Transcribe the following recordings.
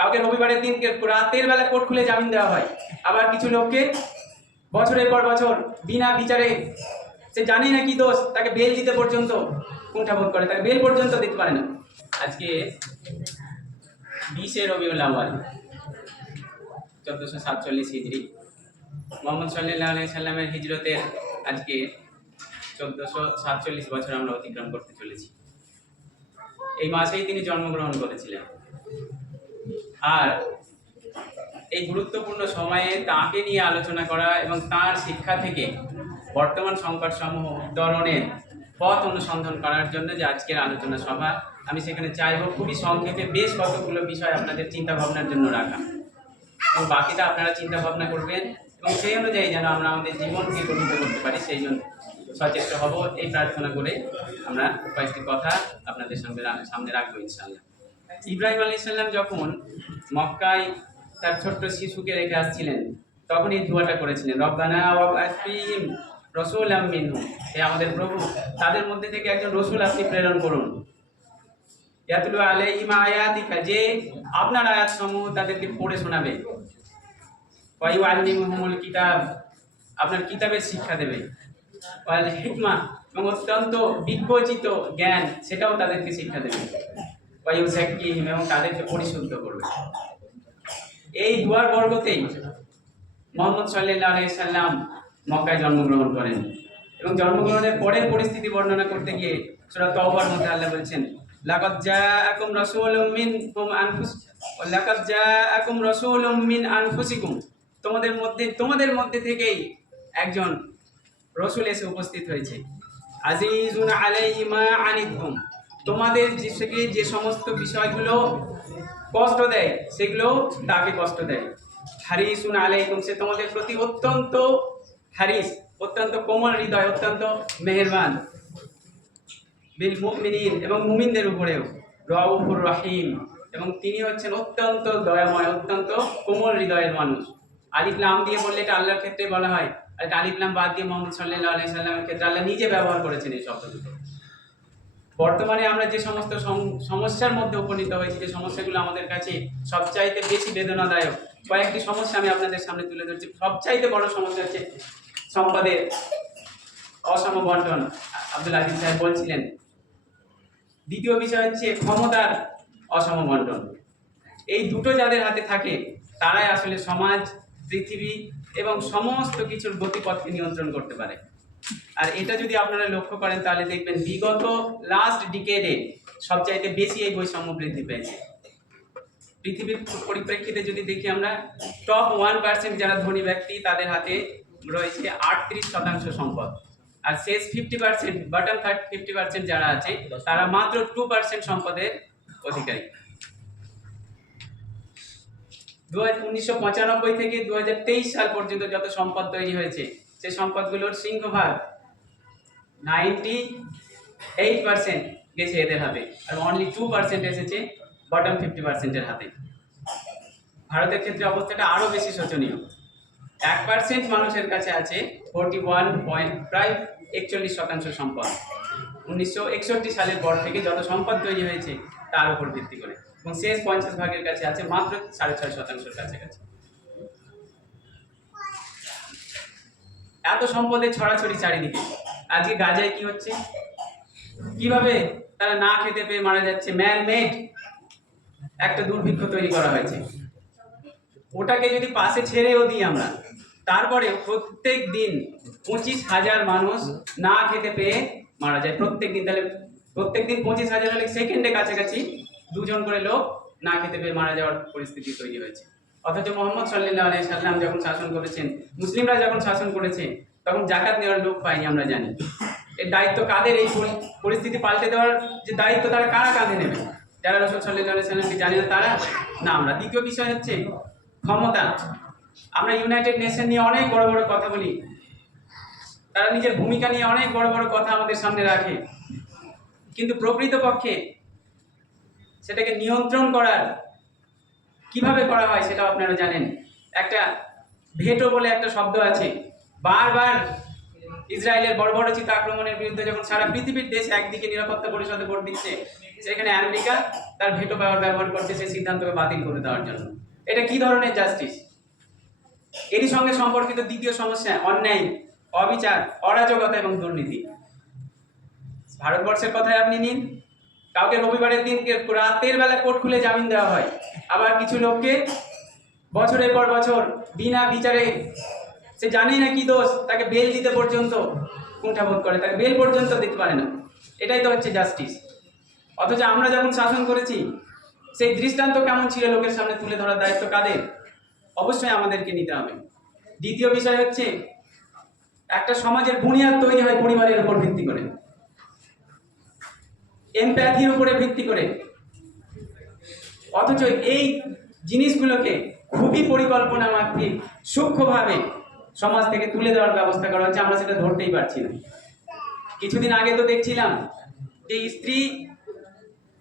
কাউকে রবিবারের দিন রাতের বেলা কোর্ট খুলে জামিন দেওয়া হয়। আবার কিছু লোককে বছরের পর বছর বিনা বিচারে সে জানে না কি দোষ, তাকে বেল দিতে পর্যন্ত কুণ্ঠা বোধ করে, তাকে বেল পর্যন্ত দিতে পারে না। আজকে বিশে রবিউল আওয়াল চোদ্দোশো সাতচল্লিশ হিজড়ি মোহাম্মদ সাল্লাহ আলাই সাল্লামের হিজরতের আজকে চোদ্দোশো সাতচল্লিশ বছর আমরা অতিক্রম করতে চলেছি। এই মাসেই তিনি জন্মগ্রহণ করেছিলেন। আর এই গুরুত্বপূর্ণ সময়ে তাকে নিয়ে আলোচনা করা এবং তার শিক্ষা থেকে বর্তমান সংকট সমূহ উত্তরণের পথ অনুসন্ধান করার জন্য যে আজকের আলোচনা সভা, আমি সেখানে চাইব খুবই সংক্ষেপে বেশ কতগুলো বিষয় আপনাদের চিন্তা ভাবনার জন্য রাখা। এবং বাকিটা আপনারা চিন্তা ভাবনা করবেন এবং সেই অনুযায়ী যেন আমরা আমাদের জীবনকে গঠিত করতে পারি, সেই জন্য সচেষ্ট হব। এই প্রার্থনা করে আমরা কয়েকটি কথা আপনাদের সামনে সামনে রাখব ইনশাল্লাহ ইব্রাহিম আলী সাল্লাম যখন মক্কায় তার ছোট্ট শিশুকে রেখে আসছিলেন তখন এই দুয়াটা করেছিলেন, রব্বানা ওয়াবাসফিহিম রসুল হে আমাদের প্রভু, তাদের মধ্যে থেকে একজন রসুল আপনি প্রেরণ করুন। যে আপনার আয়াত সমূহ তাদেরকে পড়ে শোনাবে। কিতাব, আপনার কিতাবের শিক্ষা দেবে। হিকমা, এবং অত্যন্ত বিজ্ঞচিত জ্ঞান, সেটাও তাদেরকে শিক্ষা দেবে। এবং তাদেরকে পরিশুদ্ধ করবে? এই দুয়ার বর্গতেই মোহাম্মদ সাল্লাহ আলাইহি সাল্লাম মক্কায় জন্মগ্রহণ করেন এবং জন্মগ্রহণের পরের পরিস্থিতি বর্ণনা করতে গিয়ে তওবার মধ্যে আল্লাহ বলছেন, লাকাদ জাআকুম রাসূলুম মিনকুম আনফুস লাকাদ জাআকুম রাসূলুম মিন আনফুসিকুম। তোমাদের মধ্যে তোমাদের মধ্যে থেকেই একজন রসুল এসে উপস্থিত হয়েছে। আজিজুন আলাইহি মা আনিতুম তোমাদের যে থেকে যে সমস্ত বিষয়গুলো কষ্ট দেয়, সেগুলো তাকে কষ্ট দেয়। হারিসুন আলাইকুম, সে তোমাদের প্রতি অত্যন্ত হারিস, অত্যন্ত কোমল হৃদয়, অত্যন্ত মেহেরবান। বিল মুমিনিন এবং মুমিনদের উপরেও রাউফুর রহিম এবং তিনি হচ্ছেন অত্যন্ত দয়াময়, অত্যন্ত কোমল হৃদয়ের মানুষ। আলিফ লাম দিয়ে বললে এটা আল্লাহর ক্ষেত্রে বলা হয়, আর এটা আলিফ লাম বাদ দিয়ে মোহাম্মদ সাল্লাহ আলাইহি সাল্লামের ক্ষেত্রে আল্লাহ নিজে ব্যবহার করেছেন এই শব্দ দুটো বর্তমানে আমরা যে সমস্ত সমস্যার মধ্যে উপনীত হয়েছি, যে সমস্যাগুলো আমাদের কাছে সবচাইতে বেশি বেদনাদায়ক, কয়েকটি সমস্যা আমি আপনাদের সামনে তুলে ধরছি। সবচাইতে বড় সমস্যা হচ্ছে সম্পদের অসম বন্টন আব্দুল আজিজ সাহেব বলছিলেন। দ্বিতীয় বিষয় হচ্ছে ক্ষমতার অসম বন্টন এই দুটো যাদের হাতে থাকে, তারাই আসলে সমাজ, পৃথিবী এবং সমস্ত কিছুর গতিপথকে নিয়ন্ত্রণ করতে পারে। আর এটা যদি আপনারা লক্ষ্য করেন, তাহলে দেখবেন বিগত লাস্ট ডিকেডে সবচাইতে বেশি এই বৈষম্য বৃদ্ধি পেয়েছে। পৃথিবীর পরিপ্রেক্ষিতে যদি দেখি আমরা টপ ওয়ান পার্সেন্ট যারা ধনী ব্যক্তি, তাদের হাতে রয়েছে আটত্রিশ শতাংশ সম্পদ। আর শেষ fifty percent bottom third fifty percent যারা আছে, তারা মাত্র টু পার্সেন্ট সম্পদের অধিকারী। দু উনিশশো পঁচানব্বই থেকে দু হাজার তেইশ সাল পর্যন্ত যত সম্পদ তৈরি হয়েছে সেই সম্পদগুলোর সিংহভাগ নাইনটি এইট পার্সেন্ট গেছে এদের হাতে আর অনলি টু পার্সেন্ট এসেছে বটম ফিফটি পার্সেন্টের হাতে। ভারতের ক্ষেত্রে অবস্থাটা আরও বেশি শোচনীয়। এক পার্সেন্ট মানুষের কাছে আছে ফোরটি ওয়ান পয়েন্ট প্রায় একচল্লিশ শতাংশ সম্পদ। উনিশশো একষট্টি সালের পর থেকে যত সম্পদ তৈরি হয়েছে তার উপর ভিত্তি করে। এবং শেষ পঞ্চাশ ভাগের কাছে আছে মাত্র সাড়ে ছয় শতাংশের কাছাকাছি। এত সম্পদের ছড়াছড়ি চারিদিকে। আজকে গাজায় কি হচ্ছে? কীভাবে তারা না খেতে পেয়ে মারা যাচ্ছে? ম্যান মেড একটা দুর্ভিক্ষ তৈরি করা হয়েছে। ওটাকে যদি পাশে ছেড়েও দিই আমরা, তারপরে প্রত্যেক দিন পঁচিশ হাজার মানুষ না খেতে পেয়ে মারা যায়। প্রত্যেক দিন, তাহলে প্রত্যেক দিন পঁচিশ হাজার হলে সেকেন্ডে কাছাকাছি দুজন করে লোক না খেতে পেয়ে মারা যাওয়ার পরিস্থিতি তৈরি হয়েছে। অথচ মোহাম্মদ সাল্লাহ আলাই সাল্লাম যখন শাসন করেছেন, মুসলিমরা যখন শাসন করেছে, তখন জাকাত নেওয়ার লোক পায়নি আমরা জানি। এর দায়িত্ব কাদের এই পরি- পরিস্থিতি পাল্টে দেওয়ার যে দায়িত্ব তারা কারা কাঁধে নেবে? যারা রসুল সাল্লাহ আলাই সাল্লামকে জানে না তারা না, আমরা। দ্বিতীয় বিষয় হচ্ছে ক্ষমতা। আমরা ইউনাইটেড নেশন নিয়ে অনেক বড় বড় কথা বলি। তারা নিজের ভূমিকা নিয়ে অনেক বড় বড় কথা আমাদের সামনে রাখে। কিন্তু প্রকৃতপক্ষে সেটাকে নিয়ন্ত্রণ করার কীভাবে করা হয় সেটাও আপনারা জানেন। একটা ভেটো বলে একটা শব্দ আছে। বারবার ইসরায়েলের বর্বরচিত আক্রমণের বিরুদ্ধে যখন সারা পৃথিবীর দেশ একদিকে নিরাপত্তা পরিষদে ভোট দিচ্ছে, সেখানে আমেরিকা তার ভেটো পাওয়ার ব্যবহার করছে সেই সিদ্ধান্তকে বাতিল করে দেওয়ার জন্য। এটা কি ধরনের জাস্টিস? এরই সঙ্গে সম্পর্কিত দ্বিতীয় সমস্যা, অন্যায়, অবিচার, অরাজকতা এবং দুর্নীতি। ভারতবর্ষের কথাই আপনি নিন, কাউকে রবিবারের দিনকে রাতের বেলা কোর্ট খুলে জামিন দেওয়া হয়। আবার কিছু লোককে বছরের পর বছর বিনা বিচারে, সে জানেই না কি দোষ, তাকে বেল দিতে পর্যন্ত কুণ্ঠাবোধ করে, তাকে বেল পর্যন্ত দিতে পারে না। এটাই তো হচ্ছে জাস্টিস অথচ আমরা যখন শাসন করেছি, সেই দৃষ্টান্ত কেমন ছিল লোকের সামনে তুলে ধরার দায়িত্ব কাদের? অবশ্যই আমাদেরকে নিতে হবে। দ্বিতীয় বিষয় হচ্ছে, একটা সমাজের বুনিয়াদ তৈরি হয় পরিবারের উপর ভিত্তি করে। এমপ্যাথির উপরে ভিত্তি করে। অথচ এই জিনিসগুলোকে খুবই পরিকল্পনা মাফিক, সূক্ষ্মভাবে সমাজ থেকে তুলে দেওয়ার ব্যবস্থা করা হচ্ছে, আমরা সেটা ধরতেই পারছি না। কিছুদিন আগে তো দেখছিলাম যে স্ত্রী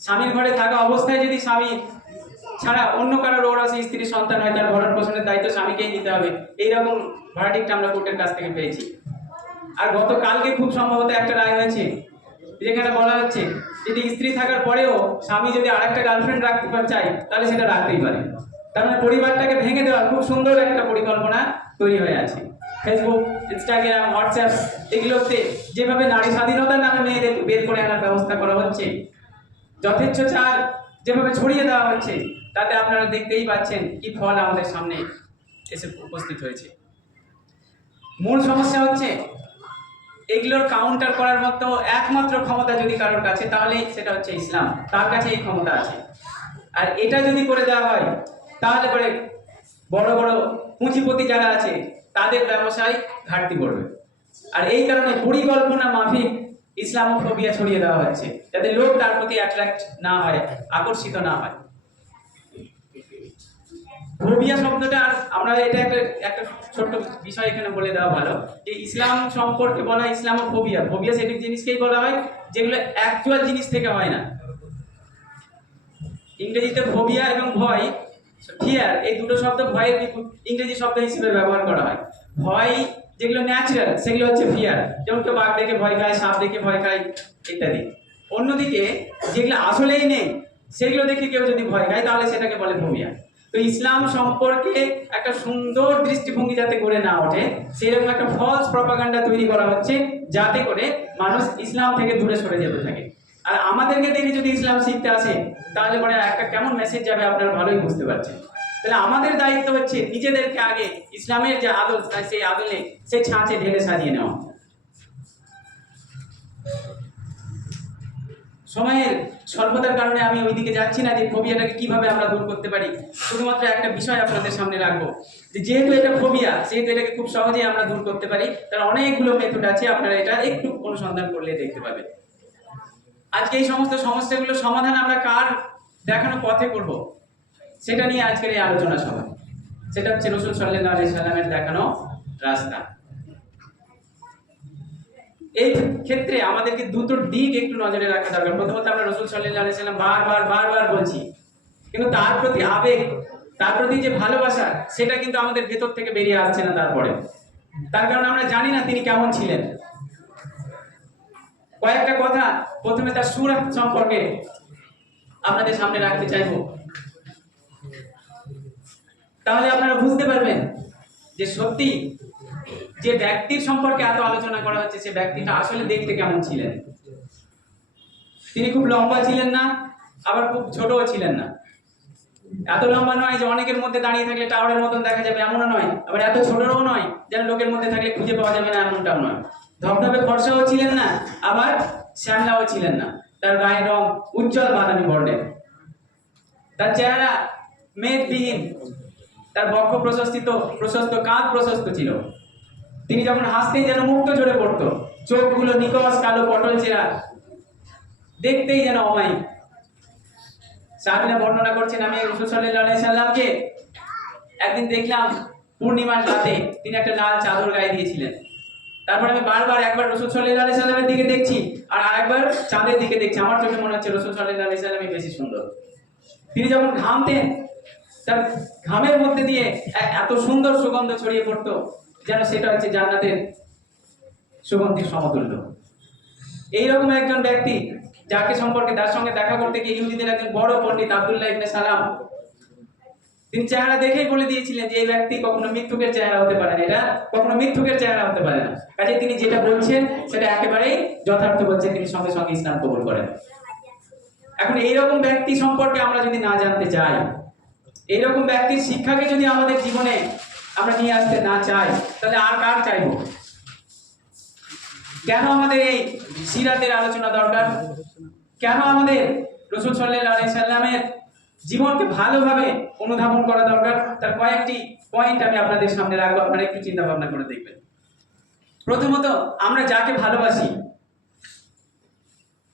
স্বামীর ঘরে থাকা অবস্থায় যদি স্বামী ছাড়া অন্য কারোর ওরা সেই স্ত্রীর সন্তান হয়, তার ভরণ পোষণের দায়িত্ব স্বামীকেই নিতে হবে। এইরকম ভাড়াটিকটা আমরা কোর্টের কাছ থেকে পেয়েছি। আর গতকালকে খুব সম্ভবত একটা রায় হয়েছে যেখানে বলা হচ্ছে, যদি স্ত্রী থাকার পরেও স্বামী যদি আরেকটা গার্লফ্রেন্ড রাখতে চায়, তাহলে সেটা রাখতেই পারে। তার মানে পরিবারটাকে ভেঙে দেওয়ার খুব সুন্দর একটা পরিকল্পনা তৈরি হয়ে আছে। ফেসবুক ইনস্টাগ্রাম হোয়াটসঅ্যাপ এগুলোতে যেভাবে নারী স্বাধীনতার নামে মেয়েদের বের করে আনার ব্যবস্থা করা হচ্ছে, যথেচ্ছ চার যেভাবে ছড়িয়ে দেওয়া হচ্ছে, তাতে আপনারা দেখতেই পাচ্ছেন কি ফল আমাদের সামনে এসে উপস্থিত হয়েছে। মূল সমস্যা হচ্ছে এগুলোর কাউন্টার করার মতো একমাত্র ক্ষমতা যদি কারোর কাছে তাহলে সেটা হচ্ছে ইসলাম। তার কাছে এই ক্ষমতা আছে। আর এটা যদি করে দেওয়া হয়, তাহলে পরে বড় বড় পুঁজিপতি যারা আছে, তাদের ব্যবসায় ঘাটতি পড়বে। আর এই কারণে পরিকল্পনা মাফিক ইসলামোফোবিয়া ছড়িয়ে দেওয়া হচ্ছে যাতে লোক তার প্রতি অ্যাট্রাক্ট না হয়, আকর্ষিত না হয়। ফোবিয়া শব্দটা আর আমরা এটা একটা একটা ছোট্ট বিষয় এখানে বলে দেওয়া ভালো। যে ইসলাম সম্পর্কে বলা হয় ইসলামোফোবিয়া ফোবিয়া। সেটি জিনিসকেই বলা হয় যেগুলো অ্যাকচুয়াল জিনিস থেকে হয় না। ইংরেজিতে ফোবিয়া এবং ভয় ফিয়ার এই দুটো শব্দ ভয়ের ইংরেজি শব্দ হিসেবে ব্যবহার করা হয়। ভয় যেগুলো ন্যাচারাল সেগুলো হচ্ছে ফিয়ার যেমন কেউ বাঘ দেখে ভয় খায়, সাপ দেখে ভয় খায়, ইত্যাদি। অন্যদিকে যেগুলো আসলেই নেই, সেগুলো দেখে কেউ যদি ভয় খায়, তাহলে সেটাকে বলে ফোবিয়া। তো ইসলাম সম্পর্কে একটা সুন্দর দৃষ্টিভঙ্গি যাতে করে না ওঠে, সেরকম একটা ফলস প্রপাগান্ডা তৈরি করা হচ্ছে, যাতে করে মানুষ ইসলাম থেকে দূরে সরে যেতে থাকে। আর আমাদেরকে দেখে যদি ইসলাম শিখতে আসে, তাহলে পরে একটা কেমন মেসেজ যাবে আপনারা ভালোই বুঝতে পারছেন। তাহলে আমাদের দায়িত্ব হচ্ছে নিজেদেরকে আগে ইসলামের যে আদল সেই আদলে সেই ছাঁচে ঢেলে সাজিয়ে নেওয়া। সময়ের স্বল্পতার কারণে আমি ওইদিকে যাচ্ছি না যে ফোবিয়াটাকে কীভাবে আমরা দূর করতে পারি। শুধুমাত্র একটা বিষয় আপনাদের সামনে রাখব যে যেহেতু এটা ফোবিয়া সেহেতু এটাকে খুব সহজেই আমরা দূর করতে পারি, তার অনেকগুলো মেথড আছে, আপনারা এটা একটু অনুসন্ধান করলে দেখতে পাবেন। আজকে এই সমস্ত সমস্যাগুলোর সমাধান আমরা কার দেখানো পথে করব? সেটা নিয়ে আজকের এই আলোচনা সভা। সেটা হচ্ছে রসুল সাল্লাহ আলি সাল্লামের দেখানো রাস্তা। এই ক্ষেত্রে আমাদেরকে দুটো দিক একটু নজরে রাখা দরকার। প্রথমত আমরা রসুল সাল্লাহ সাল্লাম বারবার বারবার বলছি। কিন্তু তার প্রতি আবেগ, তার প্রতি যে ভালোবাসা, সেটা কিন্তু আমাদের ভেতর থেকে বেরিয়ে আসছে না তারপরে। তার কারণে আমরা জানি না তিনি কেমন ছিলেন। কয়েকটা কথা, প্রথমে তার সুর সম্পর্কে আপনাদের সামনে রাখতে চাইব। তাহলে আপনারা বুঝতে পারবেন যে সত্যি যে ব্যক্তির সম্পর্কে এত আলোচনা করা হচ্ছে, সে ব্যক্তিটা আসলে দেখতে কেমন ছিলেন? তিনি খুব লম্বা ছিলেন না, আবার খুব ছোটও ছিলেন না। এত লম্বা নয় যে অনেকের মধ্যে দাঁড়িয়ে থাকলে টাওয়ারের মতন দেখা যাবে, এমনও নয়। আবার এত ছোটও নয় যেন লোকের মধ্যে থাকলে খুঁজে পাওয়া যাবে না, এমনটাও নয়। ধবধবে ফর্সাও ছিলেন না, আবার শ্যামলাও ছিলেন না। তার গায়ের রং উজ্জ্বল বাদামি বর্ণের। তার চেহারা মেদবিহীন। তার বক্ষ প্রশস্তিত, প্রশস্ত, কাঁধ প্রশস্ত ছিল। তিনি যখন হাসতেই যেন মুক্ত ঝরে পড়তো, চোখগুলো নিকশ কালো পটল চেরা। দেখতেই যেন অমায়িক। সাহাবিনা বর্ণনা করছেন, আমি সাল্লামকে একদিন দেখলাম পূর্ণিমার রাতে তিনি একটা লাল চাদর গায়ে দিয়েছিলেন। তারপর আমি বারবার একবার রসুল সাল্লাহ সাল্লামের দিকে দেখছি আর আরেকবার চাঁদের দিকে দেখছি। আমার চোখে মনে হচ্ছে রসুল সাল্লাহ সাল্লামই বেশি সুন্দর। তিনি যখন ঘামতেন, তার ঘামের মধ্যে দিয়ে এত সুন্দর সুগন্ধ ছড়িয়ে পড়তো। যেন সেটা হচ্ছে জান্নাতের সুগন্ধির সমতুল্য। এইরকম একজন ব্যক্তি যাকে সম্পর্কে তার সঙ্গে দেখা করতে গিয়ে ইহুদিদের একজন বড় পণ্ডিত আব্দুল্লাহ ইবনে সালাম, তিনি চেহারা দেখেই বলে দিয়েছিলেন যে এই ব্যক্তি কখনো মৃত্যুকের চেহারা হতে পারে না। এটা কখনো মৃত্যুকের চেহারা হতে পারে না। কাজে তিনি যেটা বলছেন, সেটা একেবারেই যথার্থ বলছেন। তিনি সঙ্গে সঙ্গে ইসলাম কবুল করেন। এখন এইরকম ব্যক্তি সম্পর্কে আমরা যদি না জানতে চাই, এইরকম ব্যক্তির শিক্ষাকে যদি আমাদের জীবনে আমরা নিয়ে আসতে না চাই, তাহলে আর কার চাইব? কেন আমাদের এই সিরাতের আলোচনা দরকার? কেন আমাদের রসুল সাল্লাহ সাল্লামের জীবনকে ভালোভাবে অনুধাবন করা দরকার? তার কয়েকটি পয়েন্ট আমি আপনাদের সামনে রাখব, আপনারা একটু চিন্তা ভাবনা করে দেখবেন। প্রথমত, আমরা যাকে ভালোবাসি,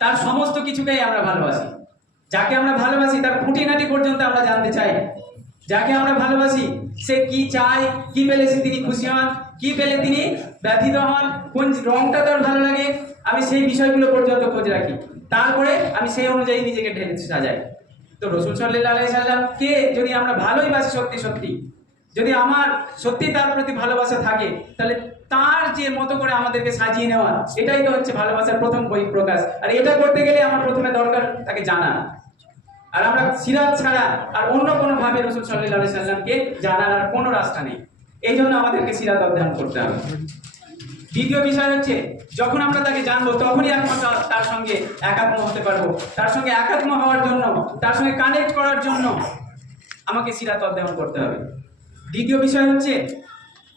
তার সমস্ত কিছুকেই আমরা ভালোবাসি। যাকে আমরা ভালোবাসি, তার খুঁটিনাটি পর্যন্ত আমরা জানতে চাই। যাকে আমরা ভালোবাসি, সে কি চায়, কি পেলে সে তিনি খুশি হন, কি পেলে তিনি ব্যথিত হন, কোন রংটা তার ভালো লাগে, আমি সেই বিষয়গুলো পর্যন্ত খোঁজ রাখি। তারপরে আমি সেই অনুযায়ী নিজেকে ঢেলে সাজাই। তো রসুল সাল্লাহ আলাই সাল্লামকে যদি আমরা ভালোই বাসি সত্যি সত্যি, যদি আমার সত্যি তার প্রতি ভালোবাসা থাকে, তাহলে তার যে মতো করে আমাদেরকে সাজিয়ে নেওয়া, এটাই তো হচ্ছে ভালোবাসার প্রথম বই প্রকাশ আর এটা করতে গেলে আমার প্রথমে দরকার তাকে জানা। আর আমরা সিরাত ছাড়া আর অন্য কোনো ভাবে রসুল সাল্লাহ সাল্লামকে জানার আর কোনো রাস্তা নেই। এই জন্য আমাদেরকে সিরাত অধ্যয়ন করতে হবে। দ্বিতীয় বিষয় হচ্ছে, যখন আমরা তাকে জানব, তখনই একমাত্র তার সঙ্গে একাত্ম হতে পারব। তার সঙ্গে একাত্ম হওয়ার জন্য, তার সঙ্গে কানেক্ট করার জন্য আমাকে সিরাত অধ্যয়ন করতে হবে। দ্বিতীয় বিষয় হচ্ছে,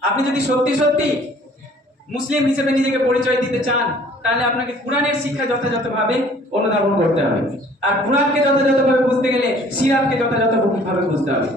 আপনি যদি সত্যি সত্যি মুসলিম হিসেবে নিজেকে পরিচয় দিতে চান তাহলে আপনাকে কোরআনের শিক্ষা যথাযথভাবে অনুধাবন করতে হবে। আর কোরআনকে যথাযথভাবে বুঝতে গেলে সিরাতকে যথাযথভাবে বুঝতে হবে।